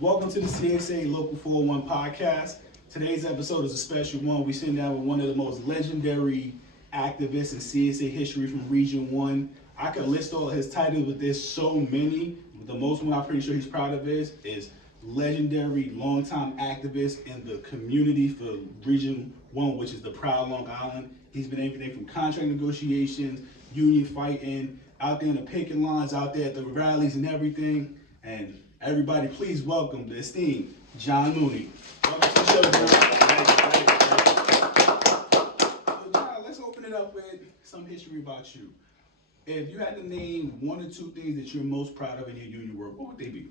Welcome to the CSA Local 401 podcast. Today's episode is a special one. We're sitting down with one of the most legendary activists in CSA history from Region 1. I could list all his titles, but there's so many. The most one I'm pretty sure he's proud of is legendary longtime activist in the community for Region 1, which is the proud Long Island. He's been everything from contract negotiations, union fighting, out there in the picket lines, out there at the rallies and everything. And everybody, please welcome the esteemed John Mooney. Welcome to the show, John. So, John, let's open it up with some history about you. If you had to name one or two things that you're most proud of in your union work, what would they be?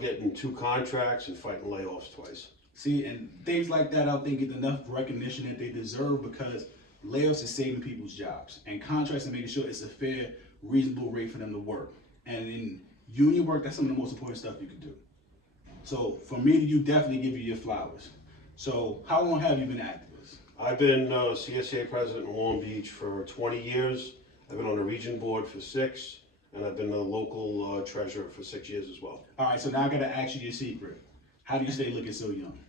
Getting 2 contracts and fighting layoffs twice. See, and things like that, I don't think get enough recognition that they deserve, because layoffs is saving people's jobs, and contracts are making sure it's a fair, reasonable rate for them to work. And in union work, that's some of the most important stuff you can do. So for me to you, definitely give you your flowers. So how long have you been activist? I've been CSA president in Long Beach for 20 years. I've been on the region board for 6, and I've been the local treasurer for 6 years as well. All right, so now I gotta ask you your secret. How do you stay looking so young?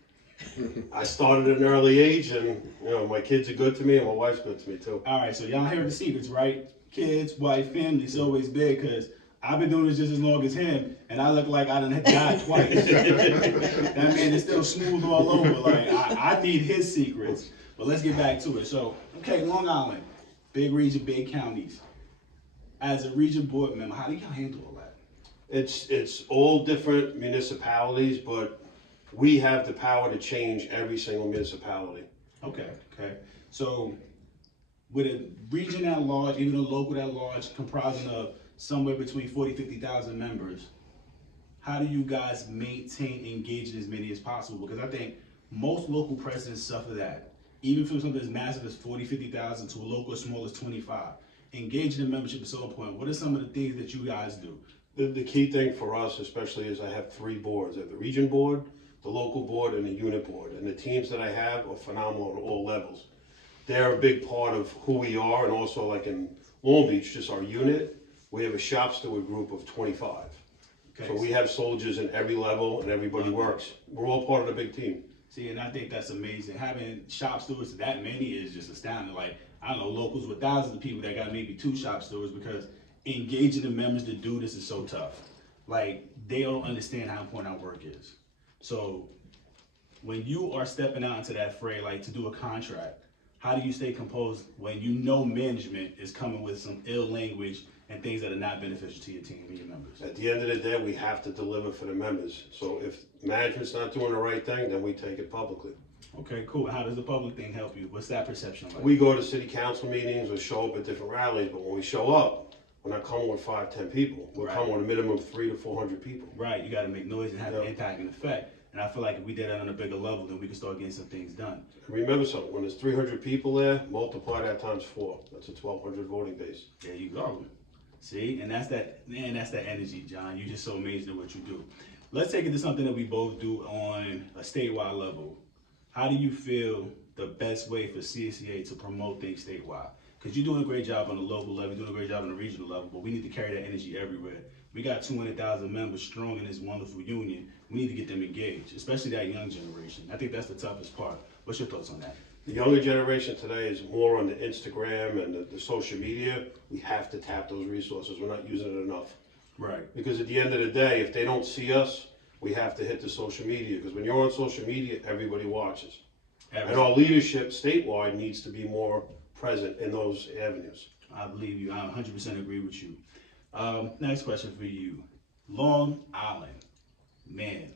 I started at an early age, and my kids are good to me, and my wife's good to me too. All right, so y'all hear the secrets, right? Kids, wife, family, it's always big, because I've been doing this just as long as him, and I look like I done died twice. That man is still smooth all over. Like, I need his secrets. But let's get back to it. So, okay, Long Island, big region, big counties. As a region board member, how do y'all handle all that? It's all different municipalities, but we have the power to change every single municipality. Okay. So, with a region that large, even a local that large, comprising of somewhere between 40, 50,000 members, how do you guys maintain engaging as many as possible? Because I think most local presidents suffer that. Even from something as massive as 40, 50,000 to a local as small as 25. Engaging in membership is so important. What are some of the things that you guys do? The key thing for us, especially, is I have 3 boards. I have the region board, the local board, and the unit board. And the teams that I have are phenomenal at all levels. They're a big part of who we are, and also, like in Long Beach, just our unit, we have a shop steward group of 25. Okay. So we have soldiers in every level, and everybody works. We're all part of the big team. See, and I think that's amazing. Having shop stewards that many is just astounding. Like, I don't know, locals with thousands of people that got maybe 2 shop stewards, because engaging the members to do this is so tough. Like, they don't understand how important our work is. So when you are stepping out into that fray, like to do a contract, how do you stay composed when you know management is coming with some ill language and things that are not beneficial to your team and your members? At the end of the day, we have to deliver for the members. So if management's not doing the right thing, then we take it publicly. Okay, cool. How does the public thing help you? What's that perception like? We go to city council meetings or show up at different rallies, but when we show up, we're not coming with 5, 10 people. We're coming with a minimum of 300 to 400 people. Right, you got to make noise and have an impact and effect. And I feel like if we did that on a bigger level, then we can start getting some things done. Remember something, when there's 300 people there, multiply that times 4. That's a 1,200 voting base. There you go. See, and that's that energy, John. You're just so amazing at what you do. Let's take it to something that we both do on a statewide level. How do you feel the best way for CSEA to promote things statewide? Because you're doing a great job on the local level, you're doing a great job on the regional level, but we need to carry that energy everywhere. We got 200,000 members strong in this wonderful union. We need to get them engaged, especially that young generation. I think that's the toughest part. What's your thoughts on that? The younger generation today is more on the Instagram and the social media. We have to tap those resources. We're not using it enough. Right. Because at the end of the day, if they don't see us, we have to hit the social media. Because when you're on social media, everybody watches. And our leadership statewide needs to be more present in those avenues. I believe you. I 100% agree with you. Next question for you. Long Island. Man.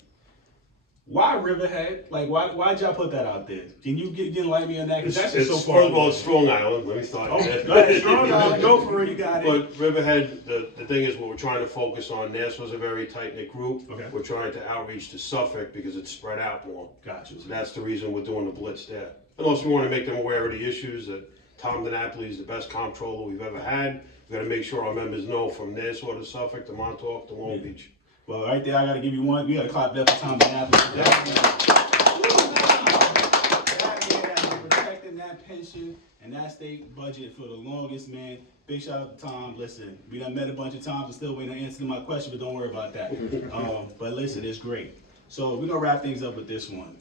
Why Riverhead? Like, why'd y'all put that out there? Can you enlighten me on that? Because that's just so far. First of all, it's Strong Island. Let me start. Go ahead, Strong Island. Go for it. You got it. But Riverhead, the thing is, what we're trying to focus on, Nassau's a very tight-knit group. Okay. We're trying to outreach to Suffolk because it's spread out more. Gotcha. So that's the reason we're doing the blitz there. And also, we want to make them aware of the issues that Tom DiNapoli is the best comptroller we've ever had. We've got to make sure our members know from Nassau to Suffolk to Montauk to Long Beach. Well, right there, I got to give you one. We got to clap that for Tom DiNapoli. That man has been protecting that pension and that state budget for the longest, man. Big shout out to Tom. Listen, we done met a bunch of times and still waiting to answer my question, but don't worry about that. But listen, it's great. So we're gonna wrap things up with this one.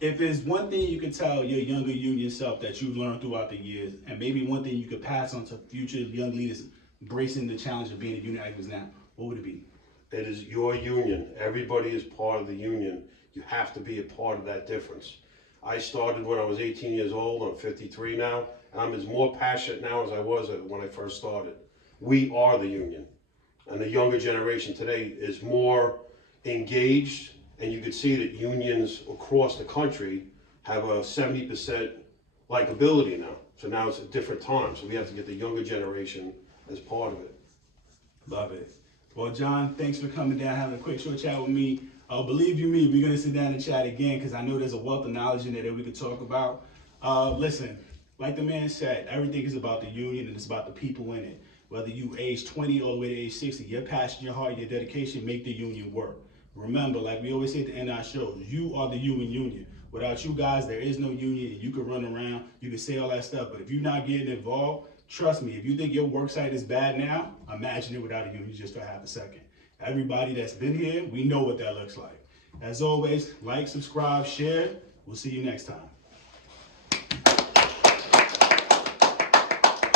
If there's one thing you could tell your younger union self that you've learned throughout the years, and maybe one thing you could pass on to future young leaders embracing the challenge of being a union activist now, what would it be? It is your union. Everybody is part of the union. You have to be a part of that difference. I started when I was 18 years old. I'm 53 now, and I'm as more passionate now as I was when I first started. We are the union, and the younger generation today is more engaged, and you can see that unions across the country have a 70% likability now. So now it's a different time, so we have to get the younger generation as part of it. Love it. Well, John, thanks for coming down, having a quick short chat with me. Believe you me, we're gonna sit down and chat again because I know there's a wealth of knowledge in there that we could talk about. Listen, like the man said, everything is about the union and it's about the people in it. Whether you age 20 all the way to age 60, your passion, your heart, your dedication make the union work. Remember, like we always say at the end of our shows, you are the human union. Without you guys, there is no union. You can run around, you can say all that stuff, but if you're not getting involved, trust me, if you think your work site is bad now, imagine it without a union just for half a second. Everybody that's been here, we know what that looks like. As always, like, subscribe, share. We'll see you next time.